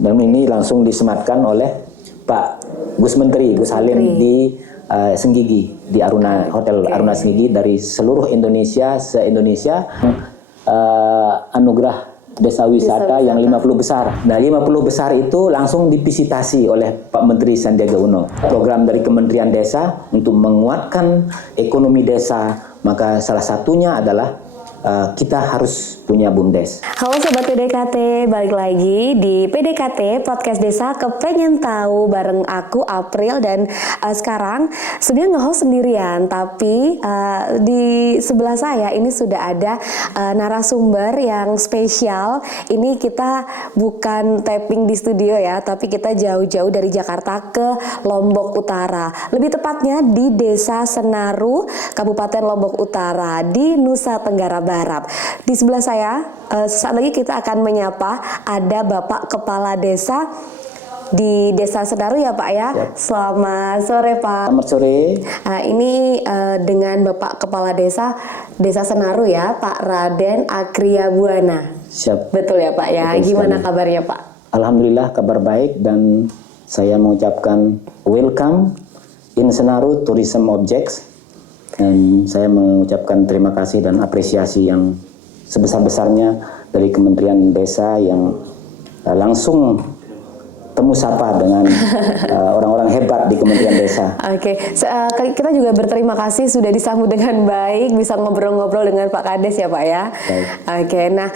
Dan ini langsung disematkan oleh Pak Gus Menteri, Gus Halim di Senggigi, di Hotel Aruna Senggigi, dari seluruh Indonesia, se-Indonesia, anugerah desa wisata yang 50 besar. Nah, 50 besar itu langsung divisitasi oleh Pak Menteri Sandiaga Uno. Program dari Kementerian Desa untuk menguatkan ekonomi desa, maka salah satunya adalah kita harus punya BUMDes. Halo Sobat PDKT, balik lagi di PDKT Podcast Desa Kepengen Tahu bareng aku April, dan sekarang sebenarnya nge-host sendirian, tapi di sebelah saya ini sudah ada narasumber yang spesial. Ini kita bukan tapping di studio ya, tapi kita jauh-jauh dari Jakarta ke Lombok Utara. Lebih tepatnya di Desa Senaru, Kabupaten Lombok Utara, di Nusa Tenggara Barat. Di sebelah saya, saat lagi kita akan menyapa ada Bapak Kepala Desa di Desa Senaru ya Pak ya. Yep. Selamat sore Pak. Selamat sore. Ini dengan Bapak Kepala Desa Senaru ya, Pak Raden Akria Buana. Siap. Betul ya Pak ya. Betul. Gimana Sekali. kabarnya Pak? Alhamdulillah kabar baik, dan saya mengucapkan welcome in Senaru Tourism Objects. Dan saya mengucapkan terima kasih dan apresiasi yang sebesar-besarnya dari Kementerian Desa yang langsung temu sapa dengan orang-orang hebat di Kementerian Desa. Oke, kita juga berterima kasih sudah disambut dengan baik, bisa ngobrol-ngobrol dengan Pak Kades ya Pak ya. Baik. Oke, nah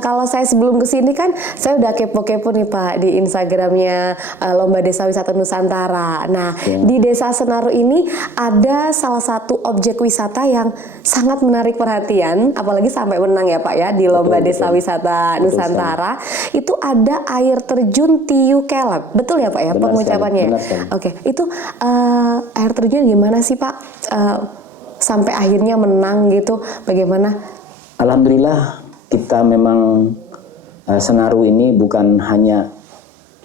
kalau saya sebelum kesini kan saya udah kepo-kepo nih Pak di Instagramnya Lomba Desa Wisata Nusantara. Nah, di Desa Senaru ini ada salah satu objek wisata yang sangat menarik perhatian, apalagi sampai menang ya Pak ya di Lomba Desa Wisata Nusantara. Itu ada air terjun Tiu Keleb, betul ya Pak ya pengucapannya? Oke, itu air terjun gimana sih Pak sampai akhirnya menang gitu? Bagaimana? Alhamdulillah kita memang Senaru ini bukan hanya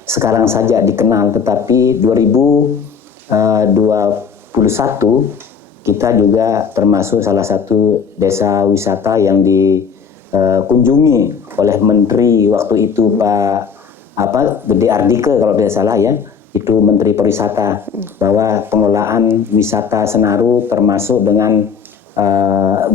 sekarang saja dikenal, tetapi 2021 kita juga termasuk salah satu desa wisata yang dikunjungi oleh Menteri waktu itu Pak Gede Ardike kalau tidak salah ya, itu Menteri Pariwisata, bahwa pengelolaan wisata Senaru termasuk dengan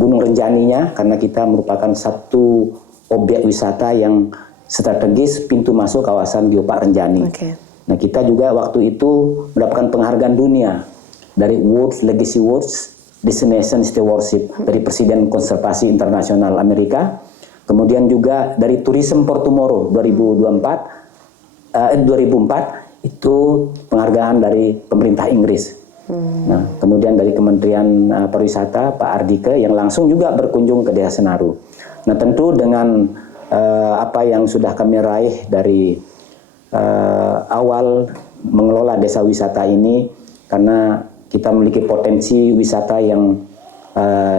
Gunung Renjaninya, karena kita merupakan satu objek wisata yang strategis pintu masuk kawasan Geopark Renjani. Okay. Nah, kita juga waktu itu mendapatkan penghargaan dunia dari World Legacy Awards Destination Stewardship dari Presiden Konservasi Internasional Amerika, kemudian juga dari Tourism for Tomorrow 2004 itu penghargaan dari pemerintah Inggris. Nah, kemudian dari Kementerian Pariwisata Pak Ardike yang langsung juga berkunjung ke Desa Senaru. Nah, tentu dengan apa yang sudah kami raih dari awal mengelola desa wisata ini, karena kita memiliki potensi wisata yang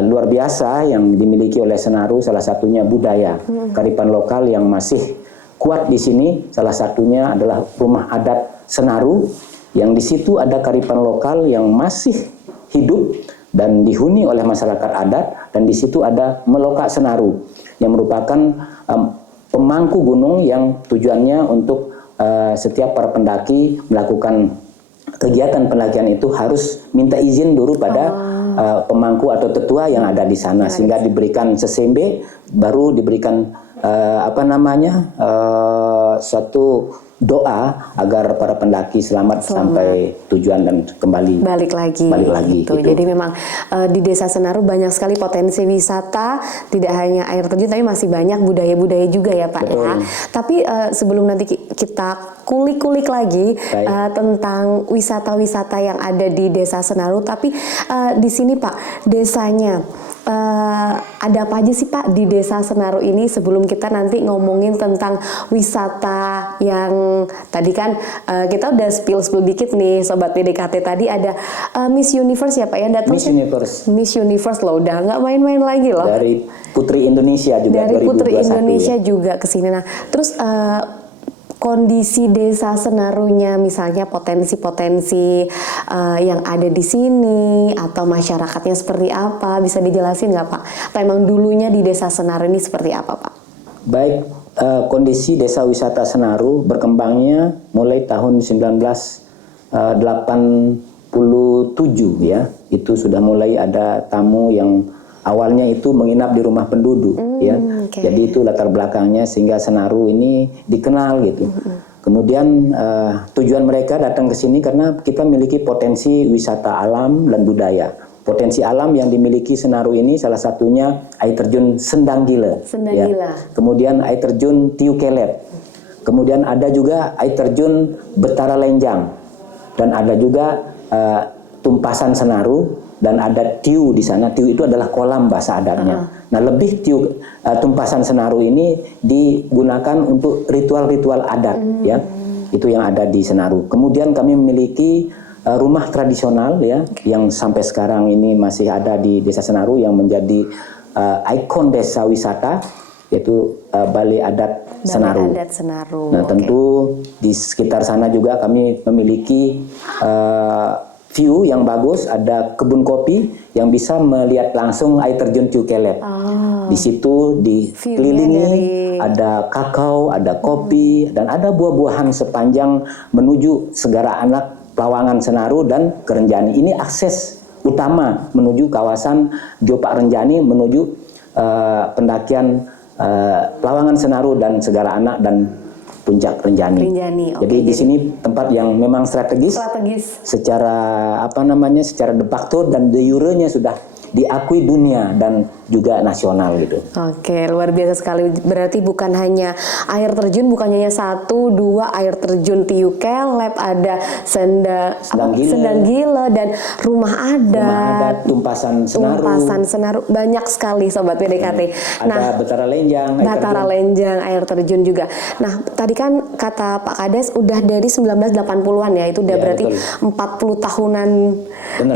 luar biasa yang dimiliki oleh Senaru, salah satunya budaya, kearifan lokal yang masih kuat di sini. Salah satunya adalah rumah adat Senaru, yang di situ ada kearifan lokal yang masih hidup dan dihuni oleh masyarakat adat, dan di situ ada Meloka Senaru yang merupakan pemangku gunung yang tujuannya untuk setiap para pendaki melakukan kegiatan pendakian itu harus minta izin dulu pada pemangku atau tetua yang ada di sana, sehingga diberikan sesembe, baru diberikan suatu doa agar para pendaki selamat sampai tujuan dan kembali balik lagi gitu. Jadi memang di Desa Senaru banyak sekali potensi wisata, tidak hanya air terjun tapi masih banyak budaya-budaya juga ya Pak. Betul. Ya. Tapi sebelum nanti kita kulik-kulik lagi tentang wisata-wisata yang ada di Desa Senaru, tapi di sini Pak, desanya ada apa aja sih Pak di Desa Senaru ini, sebelum kita nanti ngomongin tentang wisata yang tadi kan kita udah spill dikit nih Sobat PDKT. Tadi ada Miss Universe ya Pak ya, datang Miss Universe loh, udah nggak main-main lagi loh, dari Putri Indonesia juga, dari Putri Indonesia ya. Juga kesini. Nah terus kondisi Desa Senarunya, misalnya potensi-potensi yang ada di sini atau masyarakatnya seperti apa, bisa dijelasin nggak Pak? Atau emang dulunya di Desa Senaru ini seperti apa Pak? Baik, kondisi desa wisata Senaru berkembangnya mulai tahun 1987 ya. Itu sudah mulai ada tamu yang awalnya itu menginap di rumah penduduk ya. Jadi itu latar belakangnya sehingga Senaru ini dikenal gitu. Kemudian tujuan mereka datang ke sini karena kita memiliki potensi wisata alam dan budaya. Potensi alam yang dimiliki Senaru ini salah satunya air terjun Sendanggila. Ya. Kemudian air terjun Tiu Kelet. Kemudian ada juga air terjun Betara Lenjang. Dan ada juga Tumpasan Senaru dan ada Tiu di sana. Tiu itu adalah kolam bahasa adatnya. Nah, lebih Tiu Tumpasan Senaru ini digunakan untuk ritual-ritual adat ya. Itu yang ada di Senaru. Kemudian kami memiliki rumah tradisional ya yang sampai sekarang ini masih ada di Desa Senaru yang menjadi ikon desa wisata, yaitu Balai Adat Senaru. Nah, tentu di sekitar sana juga kami memiliki view yang bagus, ada kebun kopi yang bisa melihat langsung air terjun Tiu Kelet. Di situ dikelilingi ada kakao, ada kopi, dan ada buah-buahan sepanjang menuju Segara Anak, Pelawangan Senaru, dan ke Renjani. Ini akses utama menuju kawasan Geopark Renjani, menuju pendakian Pelawangan Senaru dan Segara Anak dan Puncak Renjani. Jadi di sini tempat yang memang strategis. Secara secara de facto dan de jure-nya sudah diakui dunia dan juga nasional gitu. Oke, luar biasa sekali. Berarti bukan hanya air terjun, bukan hanya 1, 2 air terjun Tiu Kelet, ada Sendanggila dan rumah adat Tumpasan Senaru, banyak sekali sobat PDKT. Ada Betara Lenjang air terjun juga. Nah, tadi kan kata Pak Kades udah dari 1980-an ya, itu udah berarti betul. 40 tahunan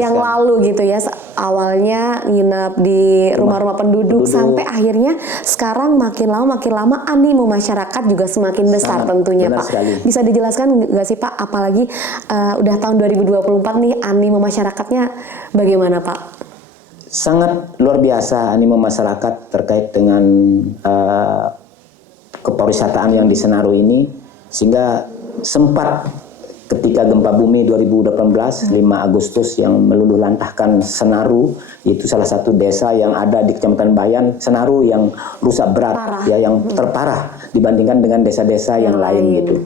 yang lalu gitu ya. Awalnya nginep di rumah-rumah penduduk sampai akhirnya sekarang makin lama animo masyarakat juga semakin besar tentunya Pak. Sekali. Bisa dijelaskan nggak sih Pak, apalagi udah tahun 2024 nih, animo masyarakatnya bagaimana Pak? Sangat luar biasa animo masyarakat terkait dengan kepariwisataan yang di Senaru ini, sehingga sempat ketika gempa bumi 2018 5 Agustus yang meluluhlantahkan Senaru, itu salah satu desa yang ada di Kecamatan Bayan Senaru yang rusak berat ya, yang terparah dibandingkan dengan desa-desa yang lain gitu.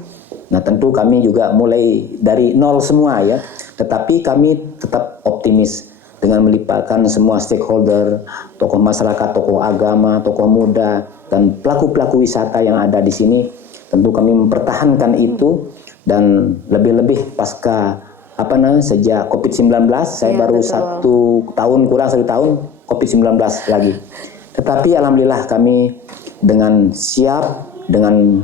Nah, tentu kami juga mulai dari nol semua ya, tetapi kami tetap optimis dengan melibatkan semua stakeholder, tokoh masyarakat, tokoh agama, tokoh muda, dan pelaku-pelaku wisata yang ada di sini. Tentu kami mempertahankan itu. Dan lebih-lebih pasca sejak COVID-19, saya baru kurang 1 tahun COVID-19 lagi. Tetapi alhamdulillah kami dengan siap, dengan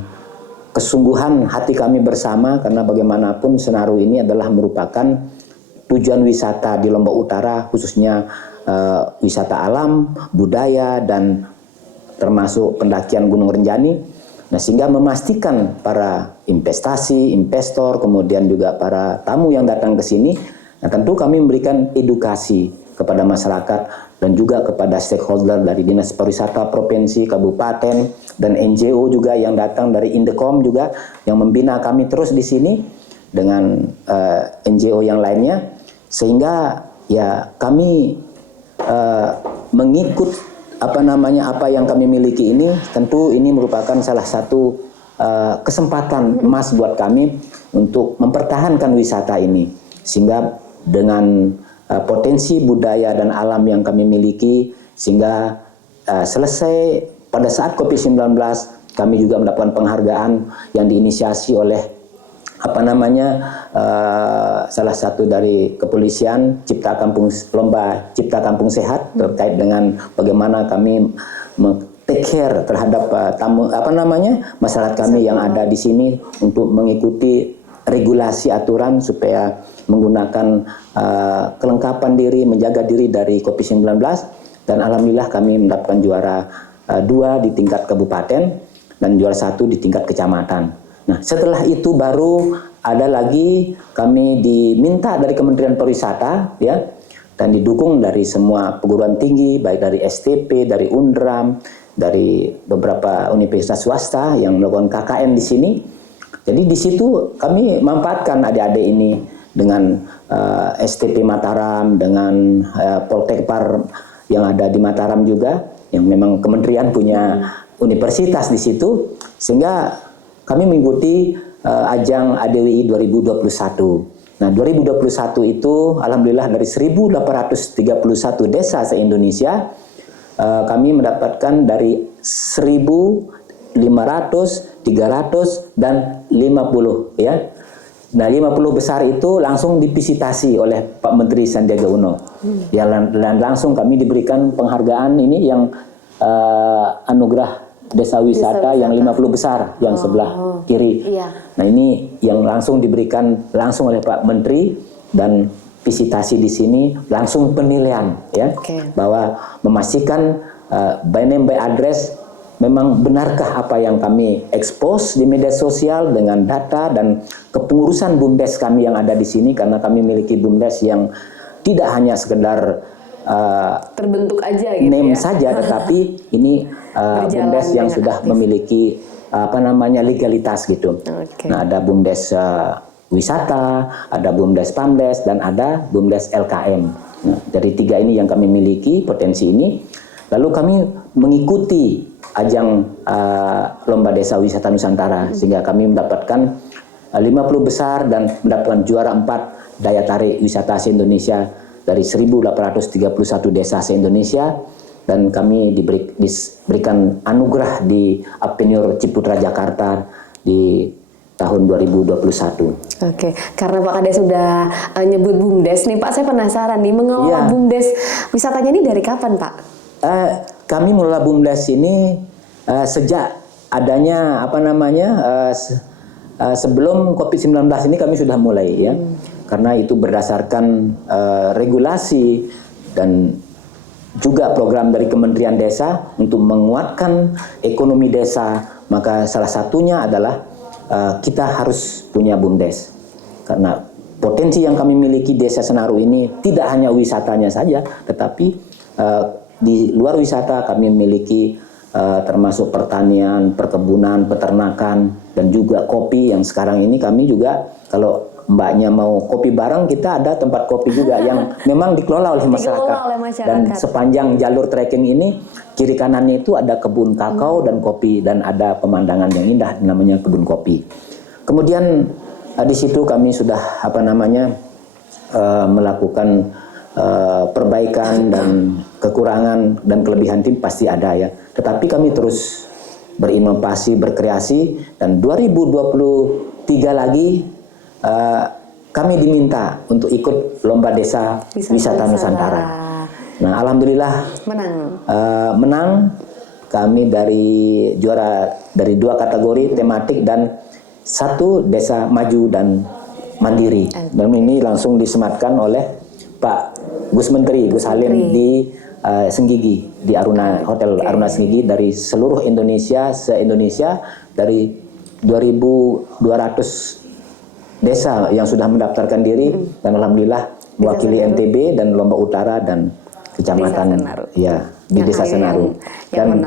kesungguhan hati kami bersama, karena bagaimanapun Senaru ini adalah merupakan tujuan wisata di Lombok Utara, khususnya wisata alam, budaya, dan termasuk pendakian Gunung Renjani. Nah, sehingga memastikan para investor, kemudian juga para tamu yang datang ke sini, nah tentu kami memberikan edukasi kepada masyarakat dan juga kepada stakeholder dari Dinas Pariwisata Provinsi, Kabupaten, dan NGO juga yang datang dari Indecom juga yang membina kami terus di sini dengan NGO yang lainnya, sehingga ya kami mengikut apa yang kami miliki ini. Tentu ini merupakan salah satu kesempatan emas buat kami untuk mempertahankan wisata ini, sehingga dengan potensi budaya dan alam yang kami miliki, sehingga selesai pada saat COVID-19 kami juga mendapatkan penghargaan yang diinisiasi oleh salah satu dari kepolisian, lomba Cipta Kampung Sehat, terkait dengan bagaimana kami take care terhadap masyarakat kami yang ada di sini untuk mengikuti regulasi aturan supaya menggunakan kelengkapan diri, menjaga diri dari COVID-19, dan alhamdulillah kami mendapatkan juara 2 di tingkat kabupaten dan juara 1 di tingkat kecamatan. Nah, setelah itu baru ada lagi kami diminta dari Kementerian Pariwisata ya, dan didukung dari semua perguruan tinggi, baik dari STP, dari UNDRAM, dari beberapa universitas swasta yang melakukan KKN di sini. Jadi di situ kami manfaatkan adik-adik ini dengan STP Mataram, dengan Poltekpar yang ada di Mataram juga, yang memang kementerian punya universitas di situ, sehingga kami mengikuti ajang ADWI 2021. Nah, 2021 itu alhamdulillah dari 1.831 desa se-Indonesia, kami mendapatkan dari 1.500, 300, dan 50 ya. Nah, 50 besar itu langsung divisitasi oleh Pak Menteri Sandiaga Uno. Dan langsung kami diberikan penghargaan ini yang anugerah desa wisata yang 50 besar yang sebelah kiri. Nah, ini yang langsung diberikan langsung oleh Pak Menteri, dan visitasi di sini langsung penilaian ya, bahwa memastikan by name by address memang benarkah apa yang kami expose di media sosial dengan data dan kepengurusan BUMDes kami yang ada di sini, karena kami memiliki BUMDes yang tidak hanya sekedar terbentuk aja gitu name ya saja, tetapi ini BUMDes yang sudah aktif. memiliki legalitas gitu. Nah, ada BUMDes wisata, ada BUMDes PAMDes, dan ada BUMDes LKM. Nah, dari 3 ini yang kami miliki potensi ini. Lalu kami mengikuti ajang Lomba Desa Wisata Nusantara, sehingga kami mendapatkan 50 besar dan mendapatkan juara 4 daya tarik wisata se-Indonesia dari 1.831 desa se-Indonesia, dan kami diberikan anugerah di Apenior Ciputra Jakarta di tahun 2021. Oke, karena Pak Kades sudah nyebut BUMDes nih Pak, saya penasaran nih, mengelola BUMDes wisatanya ini dari kapan Pak? Kami mengelola BUMDes ini sejak adanya sebelum COVID-19 ini kami sudah mulai ya, karena itu berdasarkan regulasi dan juga program dari Kementerian Desa untuk menguatkan ekonomi desa. Maka salah satunya adalah kita harus punya BUMDes, karena potensi yang kami miliki Desa Senaru ini tidak hanya wisatanya saja, tetapi di luar wisata kami memiliki termasuk pertanian, perkebunan, peternakan, dan juga kopi yang sekarang ini kami juga, kalau mbaknya mau kopi bareng, kita ada tempat kopi juga yang memang dikelola oleh masyarakat. Dan sepanjang jalur trekking ini, kiri kanannya itu ada kebun kakao dan kopi, dan ada pemandangan yang indah namanya kebun kopi. Kemudian di situ kami sudah melakukan perbaikan, dan kekurangan dan kelebihan tim pasti ada ya. Tetapi kami terus berinovasi, berkreasi, dan 2023 lagi kami diminta untuk ikut Lomba Desa Wisata Nusantara. Nah, alhamdulillah menang. Kami juara dari 2 kategori tematik dan 1 desa maju dan mandiri. Dan ini langsung disematkan oleh Pak Gus Menteri, Gus Halim di Senggigi, di Hotel Aruna Senggigi, dari seluruh Indonesia, se-Indonesia, dari 2.200 desa yang sudah mendaftarkan diri, dan alhamdulillah mewakili NTB dan Lombok Utara dan kecamatan di Desa Senaru. Dan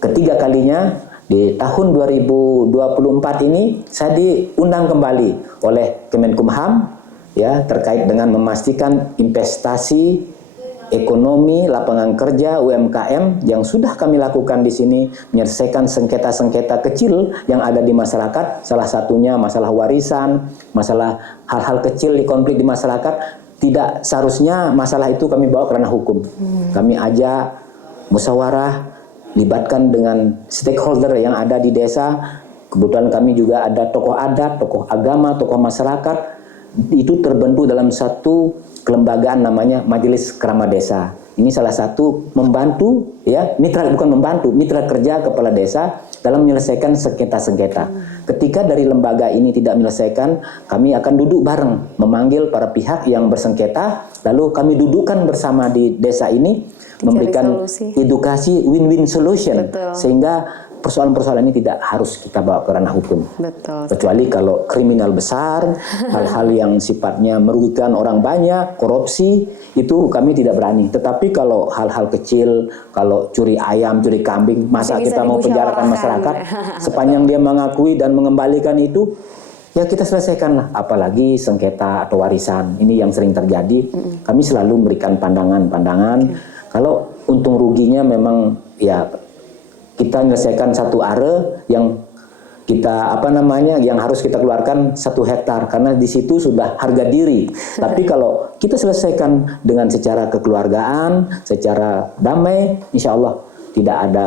ketiga kalinya di tahun 2024 ini saya diundang kembali oleh Kemenkumham ya, terkait dengan memastikan investasi ekonomi, lapangan kerja, UMKM yang sudah kami lakukan di sini, menyelesaikan sengketa-sengketa kecil yang ada di masyarakat, salah satunya masalah warisan, masalah hal-hal kecil di konflik di masyarakat. Tidak seharusnya masalah itu kami bawa karena hukum. Kami ajak musyawarah, libatkan dengan stakeholder yang ada di desa. Kebetulan kami juga ada tokoh adat, tokoh agama, tokoh masyarakat. Itu terbentuk dalam satu kelembagaan namanya Majelis Keramat Desa. Ini salah satu membantu ya, mitra kerja kepala desa dalam menyelesaikan sengketa-sengketa. Ketika dari lembaga ini tidak menyelesaikan, kami akan duduk bareng, memanggil para pihak yang bersengketa, lalu kami dudukkan bersama di desa ini, memberikan edukasi win-win solution. Sehingga persoalan-persoalan ini tidak harus kita bawa ke ranah hukum. Betul. Kecuali kalau kriminal besar, hal-hal yang sifatnya merugikan orang banyak, korupsi, itu kami tidak berani. Tetapi kalau hal-hal kecil, kalau curi ayam, curi kambing, masa kita mau penjarakan masyarakat, sepanjang dia mengakui dan mengembalikan itu, ya kita selesaikanlah. Apalagi sengketa atau warisan, ini yang sering terjadi. Kami selalu memberikan pandangan-pandangan. Kalau untung ruginya memang ya kita menyelesaikan satu are yang kita yang harus kita keluarkan 1 hektar karena di situ sudah harga diri. Tapi kalau kita selesaikan dengan secara kekeluargaan, secara damai, insya Allah tidak ada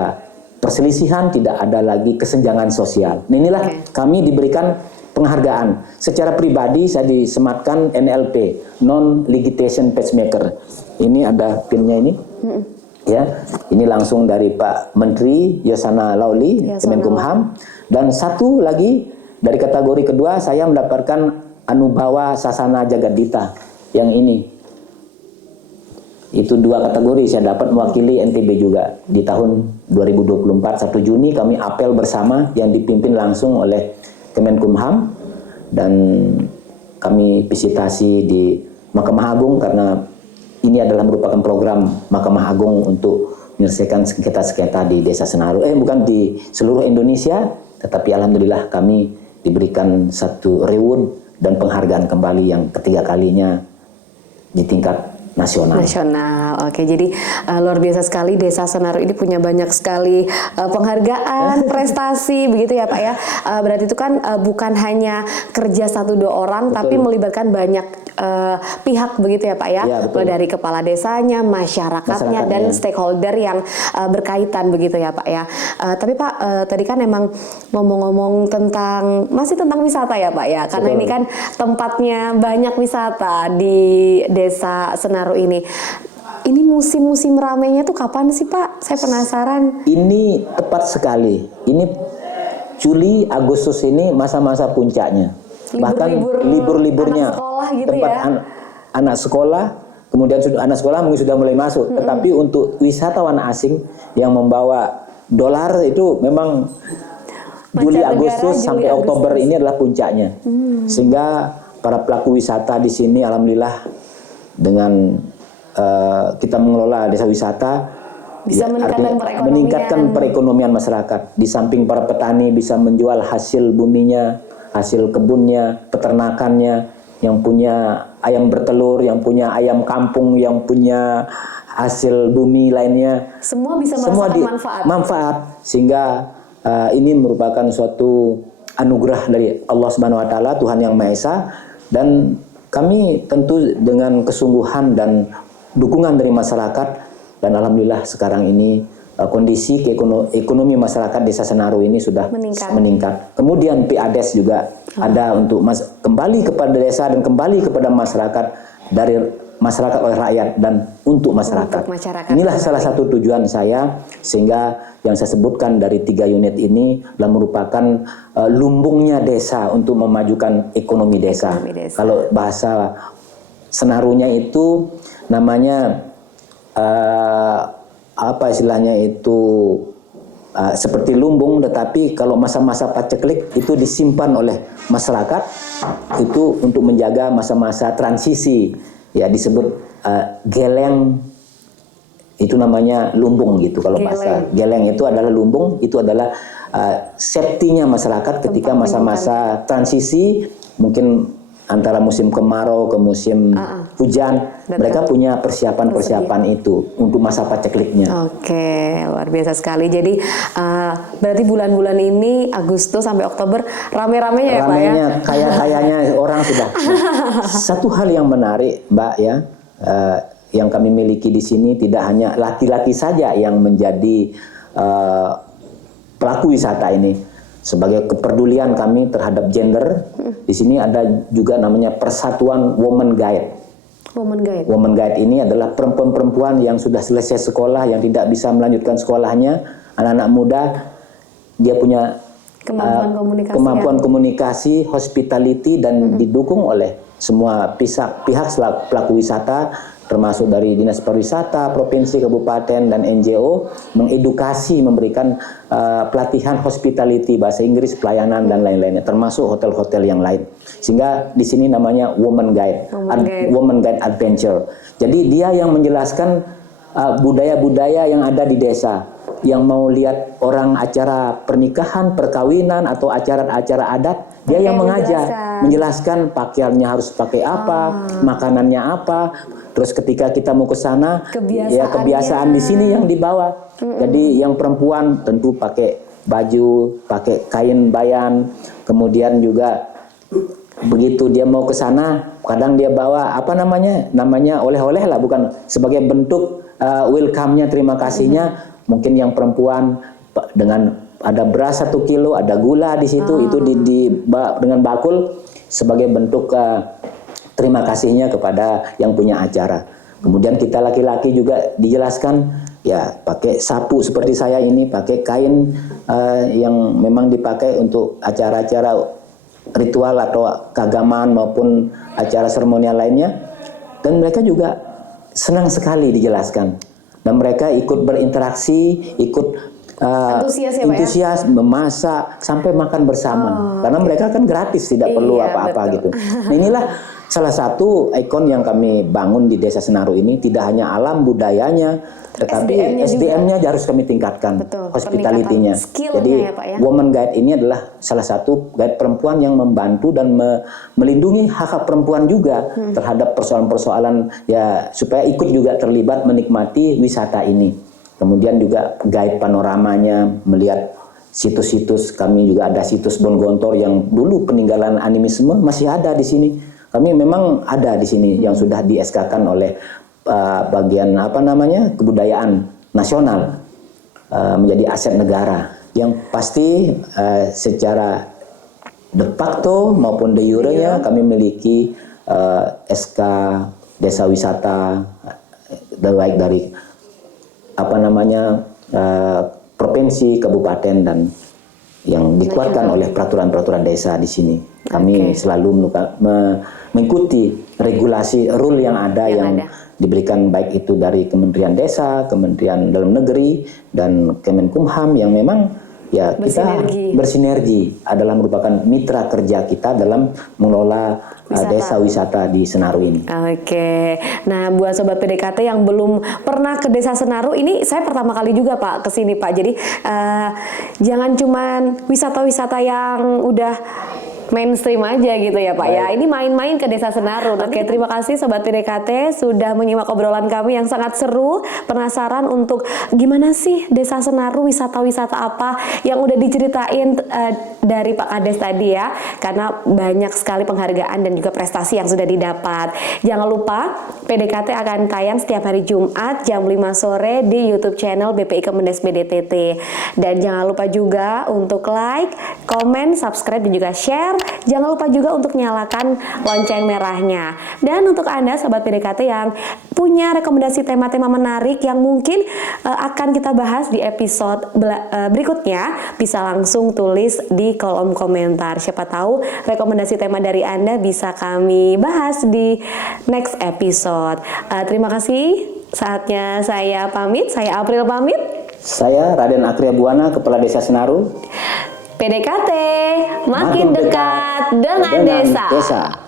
perselisihan, tidak ada lagi kesenjangan sosial. Nah, inilah kami diberikan penghargaan. Secara pribadi saya disematkan NLP, Non Litigation Pacemaker. Ini ada pinnya ini. Ya, ini langsung dari Pak Menteri Yasona Lawli, Kemenkumham. Dan satu lagi dari kategori kedua saya mendapatkan Anubawa Sasana Jagadita yang ini. Itu 2 kategori saya dapat mewakili NTB juga di tahun 2024 1 Juni kami apel bersama yang dipimpin langsung oleh Kemenkumham dan kami visitasi di Mahkamah Agung karena ini adalah merupakan program Mahkamah Agung untuk menyelesaikan sengketa-sengketa di Desa Senaru. Bukan di seluruh Indonesia, tetapi alhamdulillah kami diberikan satu reward dan penghargaan kembali yang ketiga kalinya di tingkat nasional. Oke, jadi luar biasa sekali Desa Senaru ini punya banyak sekali penghargaan, prestasi begitu ya Pak ya. Berarti itu kan bukan hanya kerja 1-2 orang, tapi melibatkan banyak pihak begitu ya Pak ya. Mulai dari kepala desanya, masyarakatnya dan stakeholder yang berkaitan begitu ya Pak ya. Tapi Pak tadi kan emang ngomong-ngomong masih tentang wisata ya Pak ya. Karena ini kan tempatnya banyak wisata di Desa Senaru ini. Ini musim-musim ramainya tuh kapan sih Pak? Saya penasaran. Ini tepat sekali. Ini Juli, Agustus ini masa-masa puncaknya. Bahkan libur-liburnya anak sekolah gitu tempat ya. Anak sekolah, kemudian anak sekolah mungkin sudah mulai masuk. Tetapi untuk wisatawan asing yang membawa dolar itu memang Juli, Agustus sampai Oktober ini adalah puncaknya. Sehingga para pelaku wisata di sini alhamdulillah dengan kita mengelola desa wisata bisa meningkatkan perekonomian masyarakat. Di samping para petani bisa menjual hasil buminya, hasil kebunnya, peternakannya, yang punya ayam bertelur, yang punya ayam kampung, yang punya hasil bumi lainnya, semua bisa merasakan manfaat. Sehingga ini merupakan suatu anugerah dari Allah Subhanahu wa taala, Tuhan Yang Maha Esa, dan kami tentu dengan kesungguhan dan dukungan dari masyarakat, dan alhamdulillah sekarang ini kondisi ekonomi masyarakat Desa Senaru ini sudah meningkat. Kemudian PADES juga ada untuk kembali kepada desa dan kembali kepada masyarakat, dari masyarakat oleh rakyat dan untuk masyarakat. Inilah salah satu tujuan saya, sehingga yang saya sebutkan dari 3 unit ini adalah merupakan lumbungnya desa untuk memajukan ekonomi desa. Kalau bahasa Senarunya itu namanya apa istilahnya itu seperti lumbung, tetapi kalau masa-masa paceklik itu disimpan oleh masyarakat itu untuk menjaga masa-masa transisi, ya disebut geleng, itu namanya lumbung gitu. Kalau bahasa geleng itu adalah lumbung, itu adalah safety-nya masyarakat ketika masa-masa transisi, mungkin antara musim kemarau ke musim hujan, mereka punya persiapan-persiapan itu untuk masa pacekliknya. Oke, luar biasa sekali. Jadi berarti bulan-bulan ini Agustus sampai Oktober rame-ramenya ya Pak ya? Kayaknya orang sudah. Satu hal yang menarik Mbak ya, yang kami miliki di sini tidak hanya laki-laki saja yang menjadi pelaku wisata ini. Sebagai kepedulian kami terhadap gender, di sini ada juga namanya Persatuan Women Guide. Women Guide ini adalah perempuan-perempuan yang sudah selesai sekolah, yang tidak bisa melanjutkan sekolahnya, anak-anak muda, dia punya kemampuan komunikasi, hospitality, dan didukung oleh semua pihak pelaku wisata termasuk dari Dinas Pariwisata, Provinsi, Kabupaten, dan NGO, mengedukasi, memberikan pelatihan hospitality, bahasa Inggris, pelayanan, dan lain-lainnya, termasuk hotel-hotel yang lain. Sehingga di sini namanya Woman Guide, Woman Guide Adventure. Jadi dia yang menjelaskan budaya-budaya yang ada di desa. Yang mau lihat orang acara pernikahan, perkawinan, atau acara-acara adat, dia yang menjelaskan pakaiannya harus pakai apa, makanannya apa. Terus ketika kita mau ke sana, ya kebiasaan di sini yang dibawa. Jadi yang perempuan tentu pakai baju, pakai kain bayan. Kemudian juga begitu dia mau ke sana, kadang dia bawa apa namanya oleh-oleh lah, bukan sebagai bentuk welcome-nya, terima kasihnya. Mungkin yang perempuan dengan ada beras 1 kilo, ada gula di situ, itu dengan bakul sebagai bentuk terima kasihnya kepada yang punya acara. Kemudian kita laki-laki juga dijelaskan ya pakai sapu seperti saya ini, pakai kain yang memang dipakai untuk acara-acara ritual atau keagamaan maupun acara seremonial lainnya. Dan mereka juga senang sekali dijelaskan. Dan mereka ikut berinteraksi, ikut antusias memasak sampai makan bersama. Karena mereka kan gratis, tidak perlu apa-apa gitu. Nah, inilah salah satu ikon yang kami bangun di Desa Senaru ini, tidak hanya alam budayanya, tetapi SDM-nya harus kami tingkatkan, hospitality-nya. Jadi Woman Guide ini adalah salah satu guide perempuan yang membantu dan melindungi hak-hak perempuan juga terhadap persoalan-persoalan, ya supaya ikut juga terlibat menikmati wisata ini. Kemudian juga guide panoramanya, melihat situs-situs. Kami juga ada situs Bongontor yang dulu peninggalan animisme masih ada di sini. Kami memang ada di sini yang sudah di SK-kan oleh bagian kebudayaan nasional, menjadi aset negara yang pasti secara de facto maupun de jure-nya kami memiliki SK desa wisata baik dari provinsi, kabupaten, dan yang dikuatkan oleh peraturan-peraturan desa di sini. Kami selalu mengikuti regulasi rule yang ada yang diberikan, baik itu dari Kementerian Desa, Kementerian Dalam Negeri, dan Kemenkumham, yang memang ya kita bersinergi adalah merupakan mitra kerja kita dalam mengelola desa wisata di Senaru ini. Oke, nah buat sobat PDKT yang belum pernah ke Desa Senaru, ini saya pertama kali juga Pak kesini Pak. Jadi jangan cuman wisata-wisata yang udah mainstream aja gitu ya Pak ya. Ini main-main ke Desa Senaru. Oke, terima kasih sobat PDKT sudah menyimak obrolan kami yang sangat seru. Penasaran untuk gimana sih Desa Senaru, wisata-wisata apa yang udah diceritain dari Pak Kades tadi ya. Karena banyak sekali penghargaan dan juga prestasi yang sudah didapat. Jangan lupa PDKT akan tayang setiap hari Jumat jam 5 sore di YouTube channel BPI Kemendes BDTT. Dan jangan lupa juga untuk like, komen, subscribe, dan juga share. Jangan lupa juga untuk nyalakan lonceng merahnya. Dan untuk Anda sobat PDKT yang punya rekomendasi tema-tema menarik yang mungkin akan kita bahas di episode berikutnya, bisa langsung tulis di kolom komentar. Siapa tahu rekomendasi tema dari Anda bisa kami bahas di next episode. Terima kasih. Saatnya saya pamit. Saya April pamit. Saya Raden Akria Buana, Kepala Desa Senaru. PDKT makin dekat dengan desa.